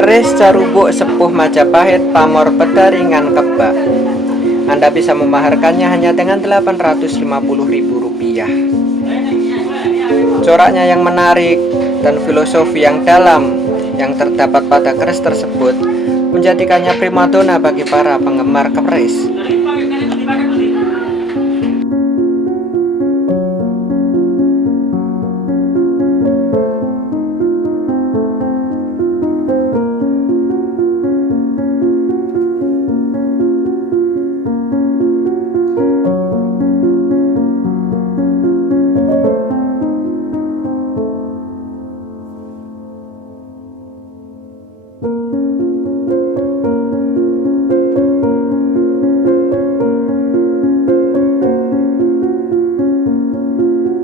Keris Carubuk Sepuh Majapahit Pamor Pedaringan Kebak. Anda bisa memaharkannya hanya dengan Rp850.000. Coraknya yang menarik dan filosofi yang dalam yang terdapat pada keris tersebut menjadikannya primadona bagi para penggemar keris.